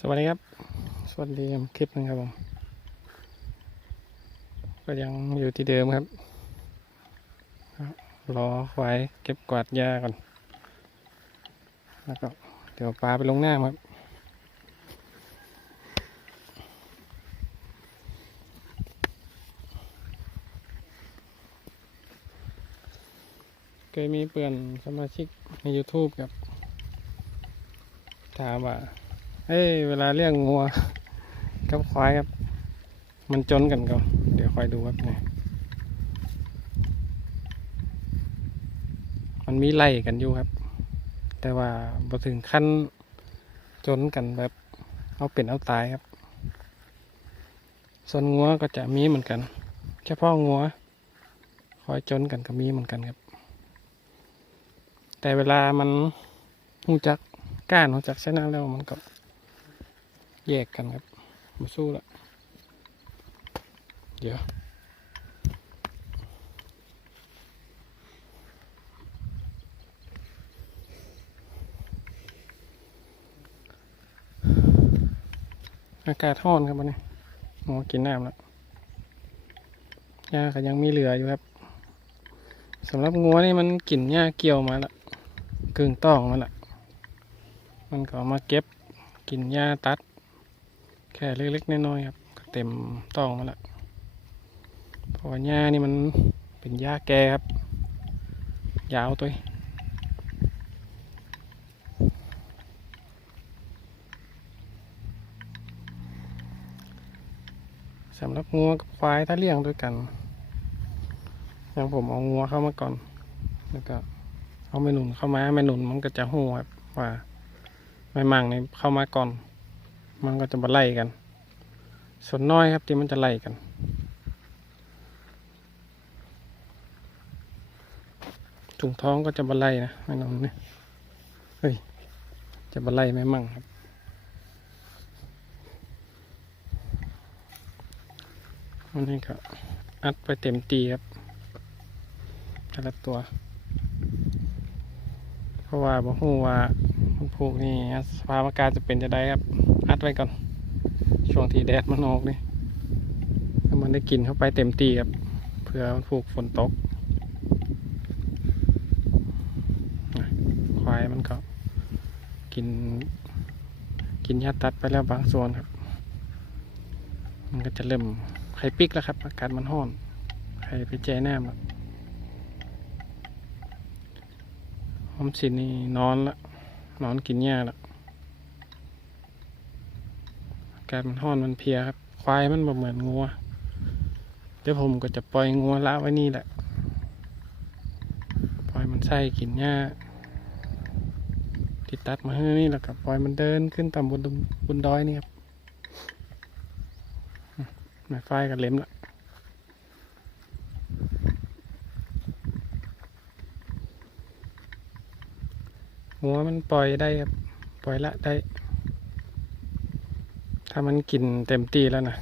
สวัสดีครับ สวัสดีคลิปหนึงครับผม ก็ยังอยู่ที่เดิมครับรอไว้เก็บกวาดหญ้าก่อน แล้วก็เดี๋ยวปลาไปลงหน้ำครับ เคยมีเพื่อนสมาชิกใน YouTube ครับถามว่า เอ้ยเวลาเลี้ยงงัวกับควายครับ มันจนกันก็เดี๋ยวคอยดูครับเนี่ยมันมีไล่กันอยู่ครับ แต่ว่าพอถึงขั้นจนกันแบบเอาเป็นเอาตายครับ ส่วนงัวก็จะมีเหมือนกันเฉพาะงัวคอยจนกันก็มีเหมือนกันครับ แต่เวลามันหูจักก้านหูจักชนะแล้วมันก็ แยกกันครับมาสู้ละเดี๋ยวอากาศร้อนครับวันนี้หมอกินน้ำแล้วหญ้าก็ยังมีเหลืออยู่ครับสำหรับงัวนี่มันกินหญ้าเกี่ยวมาละกึ่งต้องมาละมันก็มาเก็บกินหญ้าตัด แค่เล็กๆน้อยๆครับเต็มต้องมาละเพราะว่าหญ้านี่มันเป็นหญ้าแก่ครับ ยาวตัวสำหรับงัวกับควายถ้าเลี้ยงด้วยกัน อย่างผมเอางัวเข้ามาก่อน แล้วก็เอาแม่หนุนเข้ามาแม่หนุนมันก็จะหูครับว่าแม่มังเนี่ยเข้ามาก่อน มันก็จะมาไล่กัน ส่วนน้อยครับที่มันจะไล่กัน ถุงท้องก็จะมาไล่นะไม่น้อนนี่เฮ้ยจะมาไล่แม่มั่งครับวันนี้ก็อัดไปเต็มตีครับแต่ละตัว ราะว่าบอกฮู้ว่ามันผูกนี่สภาพอากาศจะเป็นจะได้ครับ อัดไว้ก่อน ช่วงที่แดดมันออกนี่ให้มันได้กินเข้าไปเต็มตีครับเพื่อมันผูกฝนตกควายมันก็กิน กินหญ้าตัดไปแล้วบางส่วนครับ มันก็จะเริ่มไข่ปิกแล้วครับ อากาศมันร้อนไข่ไปแจน้ำแล้ว อมสินนี่นอนละนอนกินหญ้าละอากาศมันร้อนมันเพียครับ ควายมันเหมือนงัวเดี๋ยวผมก็จะปล่อยงัวละไว้นี่แหละ ปล่อยมันใส่กินหญ้าที่ตัดมาให้นี่แหละครับปล่อยมันเดินขึ้นตามบนดงบนดอยนี่ครับอืมไม้ไฟกับเล็มละ งัวมันปล่อยได้ครับ ปล่อยละได้ ถ้ามันกินเต็มที่แล้วนะ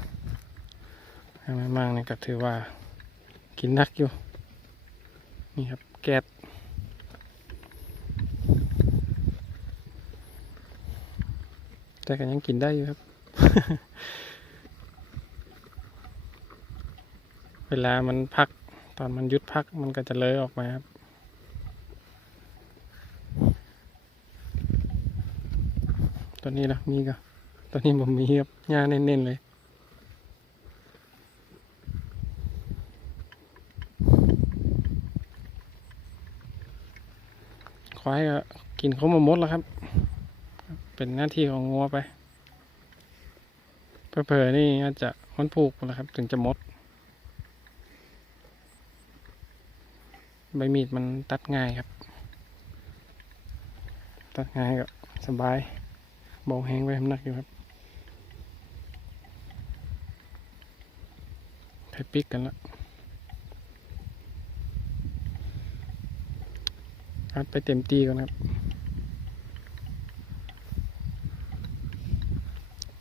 ให้มันมากนี่ก็ถือว่า กินนักอยู่ นี่ครับแก๊สแต่ก็ยังกินได้อยู่ครับ เวลามันพัก ตอนมันยุดพักมันก็จะเลยออกมาครับ ตัวนี้ละมีก็ตอนนี้ผมมีครับหญ้าเน้นๆเลยควายก็กินเขามาหมดแล้วครับ เป็นหน้าที่ของงัวไปเผลอๆนี่อาจจะมันผูกหมดแล้วครับ ถึงจะหมด ใบมีดมันตัดง่ายครับ ตัดง่ายก็สบาย เบาแห้งไว้ทำหนักอยู่ครับไทปิกกันละอัดไปเต็มตีก่อนครับ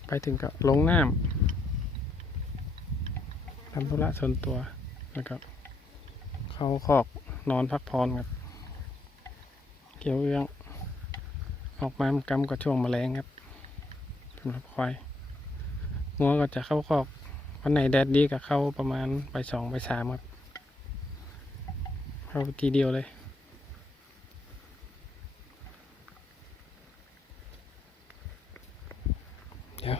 ไปถึงก็ลงน้ำทำธุระส่วนตัวแล้วก็เข้าคอกนอนพักผ่อนครับ เกี่ยวเอื้องออกมากำกับช่วงแมลงครับ สำหรับควายงัวก็จะเข้าคอกวันไหนแดดดีก็เข้าประมาณไปสองไปสามครับเข้าทีเดียวเลยเดี๋ยว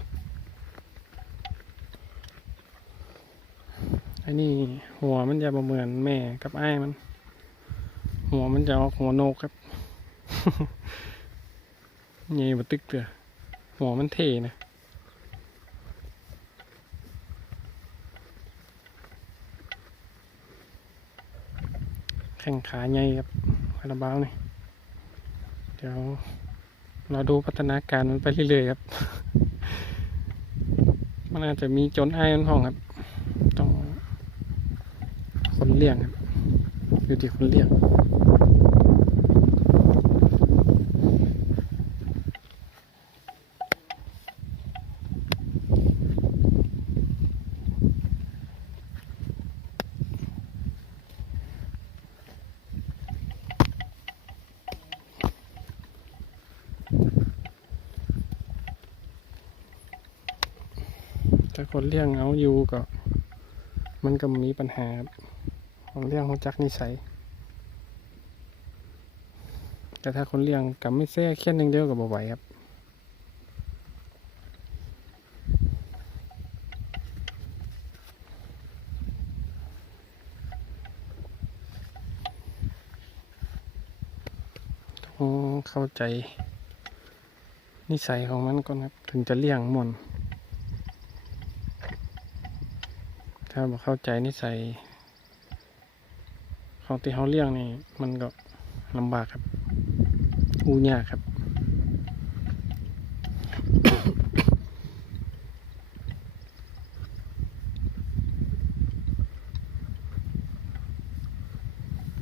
ไอ้นี่หัวมันจะเหมือนแม่กับไอ้มัน หัวมันจะออกหัวโนกครับใหญ่บ่ตึกเตือ หัวมันเทนะแข้งขาใหญ่ครับคาราบาวนี่ เดี๋ยวเราดูพัฒนาการมันไปเรื่อยๆครับ มันอาจจะมีจนไอ้ายมันห้องครับ ต้องคนเลี้ยงครับ อยู่ที่คนเลี้ยง คนเลี้ยงเอาอยู่ก็ มันก็มีปัญหาครับคนเลี้ยงเขาจักนิสัย แต่ถ้าคนเลี้ยงกับไม่แท้แค่นึงเดียวกับบ่ไหวครับต้องเข้าใจ นิสัยของมันก่อนครับ ถึงจะเลี้ยงมอน ถ้าบ่เข้าใจนิสัยของที่เขาเลี้ยงนี่ มันก็ลำบากครับอูยากครับ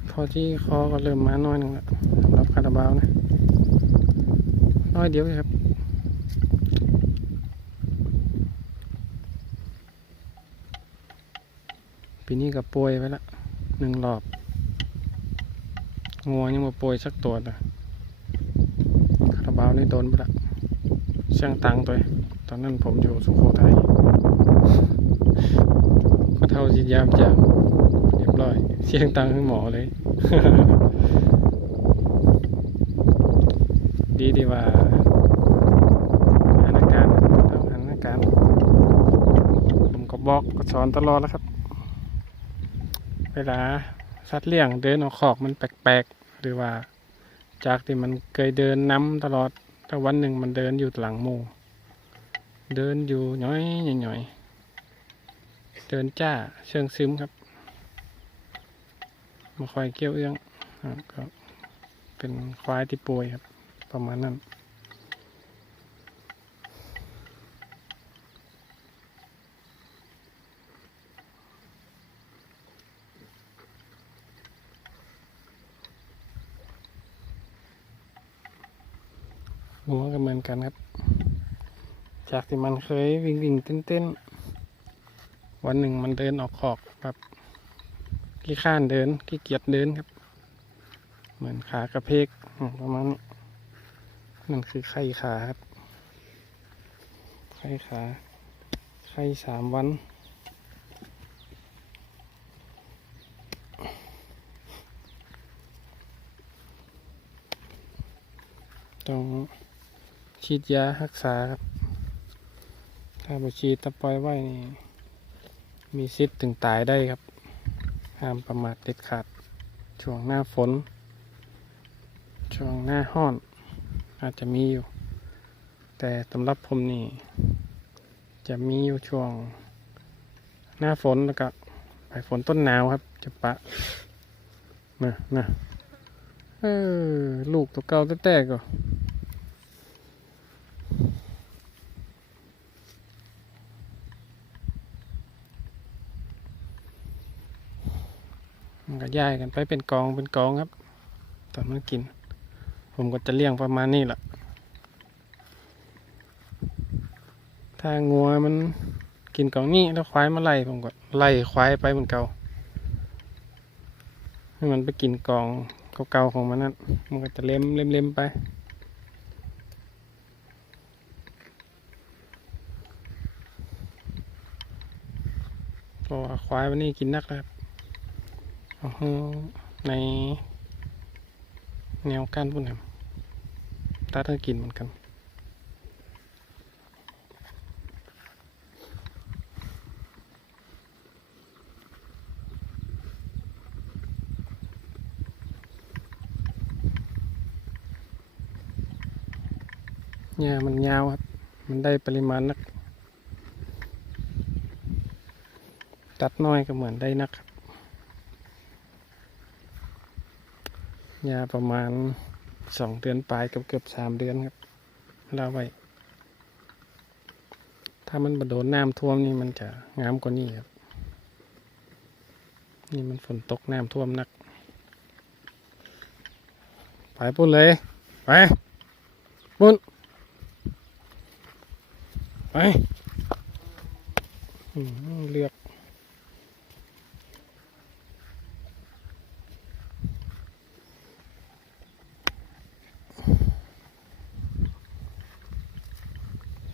พอที่คอก็เริ่มมาน้อยหนึงแล้วสำหรับคาราบาวนะ น้อยเดียวครับ ปีนี้ก็ป่วยไปละหนึ่งรอบงัวยังมาป่วยสักตัวนะคาราบาวนี่โดนไปละเชียงตังตัวตอนนั้นผมอยู่สุโขทัยก็เท่าจิตยามจามเรียบร้อยเชียงตังให้หมอเลย ดีดีว่าอาการต้องหันอาการผมก็บอกก็สอนตลอดแล้วครับ เวลาสัตว์เลี้ยงเดินออกขอกมันแปลกๆ หรือว่า จากที่มันเคยเดินน้ำตลอดแต่วันหนึ่งมันเดินอยู่หลังหมูเดินอยู่น้อยหน่อยๆเดินจ้าเชิงซึมครับมาคอยเกี้ยวเอื้องอ่าก็เป็นควายที่ป่วยครับ ประมาณนั้น หัว กันครับ จากที่มันเคยวิ่งวิ่งเต้นเต้นๆวันหนึ่งมันเดินออกขอกแบบขี้ข้านเดินขี้เกียจเดินครับ เหมือนขากระเพกประมาณนี้นั่นคือไข้ขาครับ ไข้ขา ไข้สามวันต้อง ฉีดยารักษาครับ ถ้าไปฉีดตะปล่อยไว้นี่ มีสิทธิ์ถึงตายได้ครับ ห้ามประมาทเด็ดขาด ช่วงหน้าฝน ช่วงหน้าห้อน อาจจะมีอยู่ แต่สำหรับผมนี่ จะมีอยู่ช่วง หน้าฝนแล้วก็ปลายฝนต้นหนาวครับ จะปะนะนะเออ ลูกตัวเก่าแต่แต่ก็ันก็ย้ายกันไปเป็นกองเป็นกองครับ ตอนมันกิน ผมก็จะเลี้ยงประมาณนี้แหละถ้างัวมันกินกองนี้แล้วควายมาไล่ผมก็ไล่ควายไปเหมือนเก่าให้มันไปกินกองเก่าๆของมันนั่นมันก็จะเล็มเล็มเไปเพราะว่าควายวันนี้กินนักแล้ว ให้ในแนวกั้นพุ่นครับตัดให้กินเหมือนกันเนี่ยมันยาวครับ มันได้ปริมาณนัก ตัดน้อยก็เหมือนได้นักครับ ยาประมาณสองเดือนปลายกับเกือบสามเดือนครับเล่าไว้ ถ้ามันบโดนน้ำท่วมนี่มันจะงามกว่านี้ครับ นี่มันฝนตกน้ำท่วมนัก ไปปุ่นเลย ไปปุ่นไปเลือก ก็ตัวยิ้มมันนี้มะอืมหางมันสั้นเสียเปรี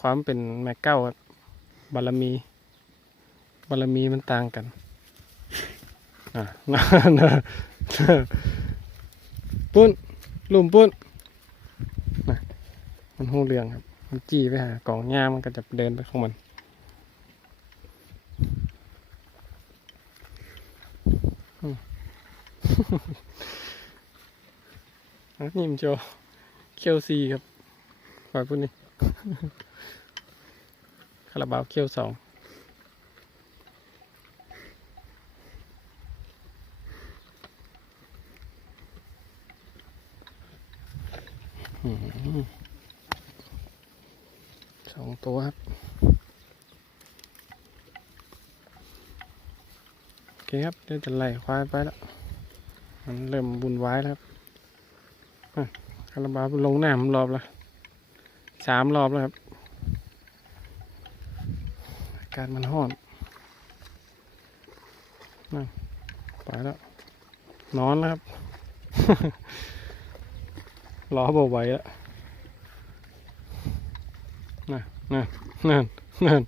ความเป็นแม่เก้าครับบารมี บารมีมันต่างกันอะนะนะปุ้นลุ่มปุ้นนะมันหูเรืองครับ มันจี้ไปหากองหญ้ามันก็จะเดินไปของมันนี่มันโจเคียวซีครับคอยพูดนี่าราบาวเคียวสองสองตัวครับ โอเคครับ เดี๋ยวจะไล่ควายไปแล้ว มันเริ่มบุญไวายแล้วครับคาราบาวลงหน้ำรอบล้วสามรอบแล้วครับากาศมันห้อนนั่นไปแล้ว นอนแล้วครับรอเบาไหวแล้วนั่นนั่นนั่นนั่น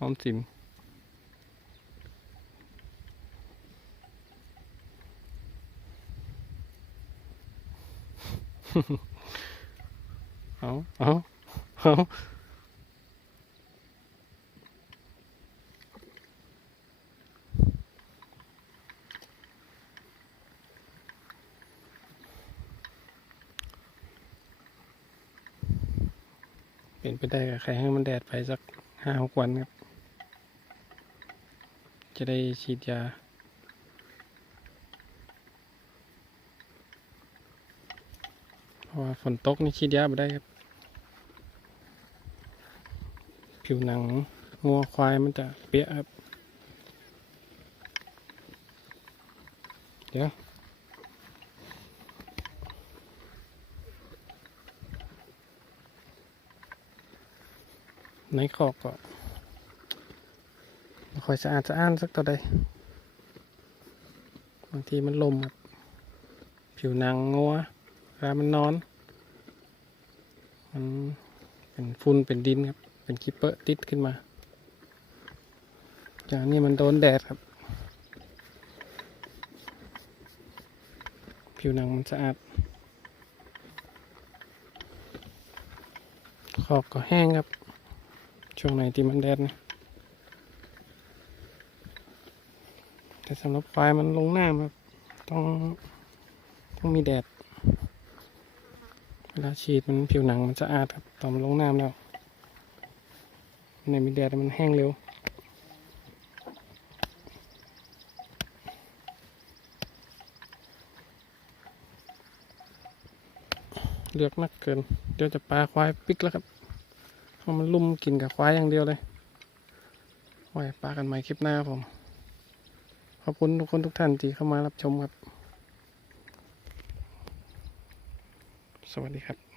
ออมสินเอาเอาเอา เป็นไปได้กับใครให้มันแดดไปสักห้าหกวันครับ จะได้ฉีดยาเพราะว่าฝนตกนี่ฉีดยาไม่ได้ครับ ผิวหนังงัวควายมันจะเปียกครับ เดี๋ยว ในคอกก็ค่อยสะอาดสะอ้านสักตัวใดบางทีมันลมครับผิวหนังงัวเวลามันนอน มันเป็นฝุ่นเป็นดินครับ เป็นคิปเปอร์ติดขึ้นมา จากนี้มันโดนแดดครับ ผิวหนังมันสะอาดขอบก็แห้งครับ ช่วงไหนที่มันแดดนะแต่สำหรับควายมันลงน้ำครับต้องต้องมีแดด เวลาฉีดมันผิวหนังมันสะอาดครับตอนลงน้ำแล้วในมีแดดมันแห้งเร็วเลือกนักเกิน เดี๋ยวจะปลาควายปิกแล้วครับ เพราะมันลุ่มกินกับควายอย่างเดียวเลยไว้ปากันใหม่คลิปหน้าครับผม ขอบคุณทุกคนทุกท่านที่เข้ามารับชมครับ สวัสดีครับ